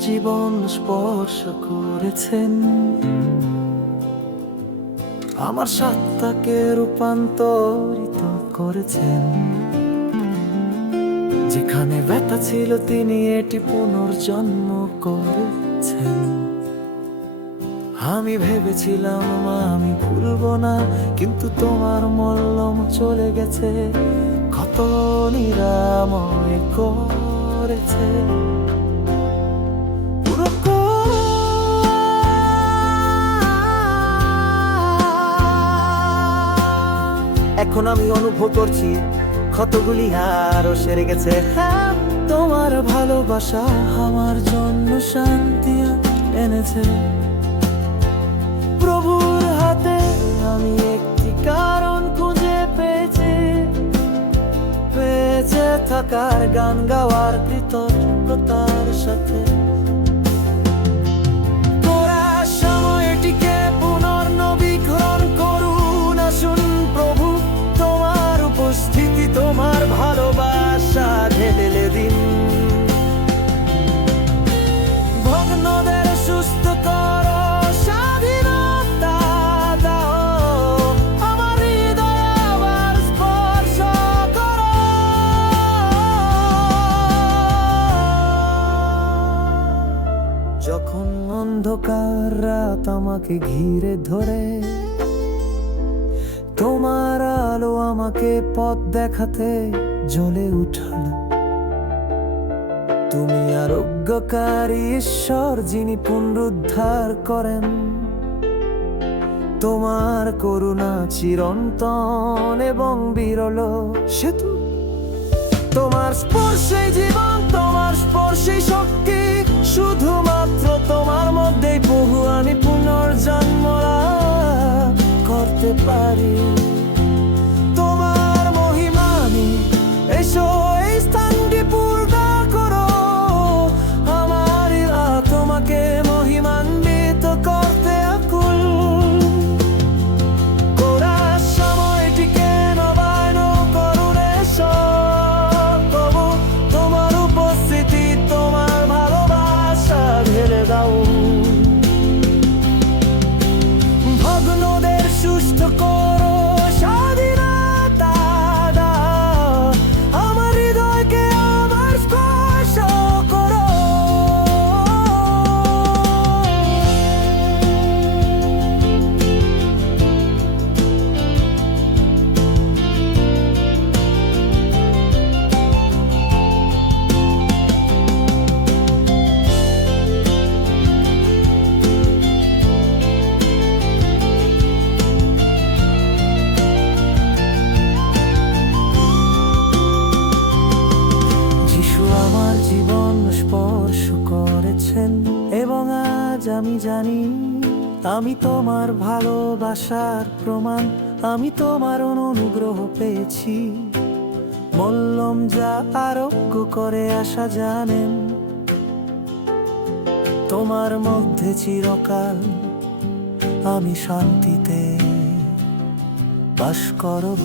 জীবন স্পর্শ করেছেন। আমার সত্তাকে রূপান্তরিত করেছেন। যেখানে ব্যথা ছিল, তিনি এটি পুনর্জন্ম করেছেন। আমি ভেবেছিলাম আমি ভুলব না, কিন্তু তোমার মল্লম চলে গেছে কত নিরাময় করেছে। এখন আমি অনুভব করছি ক্ষতগুলি আরও সেরে গেছে। হ্যাঁ, তোমার ভালোবাসা আমার জন্য শান্তি এনেছে। প্রভুর হাতে আমি একটি কারণ খুঁজে পেয়েছি। বেঁচে থাকার গান গাওয়ার কৃতজ্ঞতার সাথে। তোমার ভালোবাসা ঢেলে দিন। ভগ্নদের সুস্থ করো। স্বাধীনতা যখন অন্ধকার রাত আমাকে ঘিরে ধরে, তোমার আমাকে পথ দেখাতে জ্বলে উঠল। তুমি আরোগ্যকারী ঈশ্বর যিনি পুনরুদ্ধার করেন। তোমার করুণা চিরন্তন এবং বিরল সেতু তোমার স্পর্শে জীবন, তোমার স্পর্শে শক্তি, শুধুমাত্র তোমার মধ্যেই বহু আমি জানি, আমি তোমার ভালোবাসার প্রমাণ, আমি তোমার অনুগ্রহ পেয়েছি। মল্লম যা আরোগ্য করে আসা জানেন, তোমার মধ্যে চিরকাল আমি শান্তিতে বাস করব।